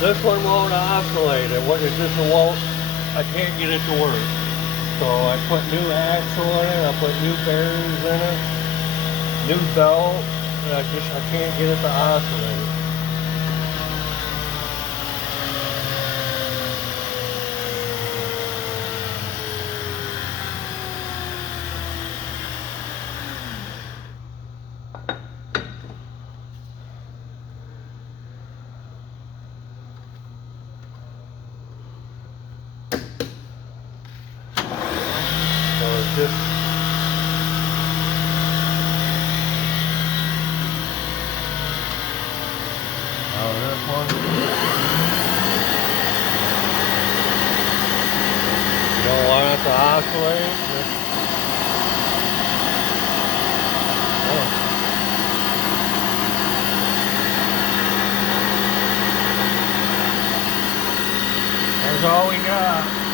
This one won't oscillate. It just won't. I can't get it to work. So I put new axle in it. I put new bearings in it. New belt. And I can't get it to oscillate. So it's just this one. You don't want it to oscillate. That's all we got.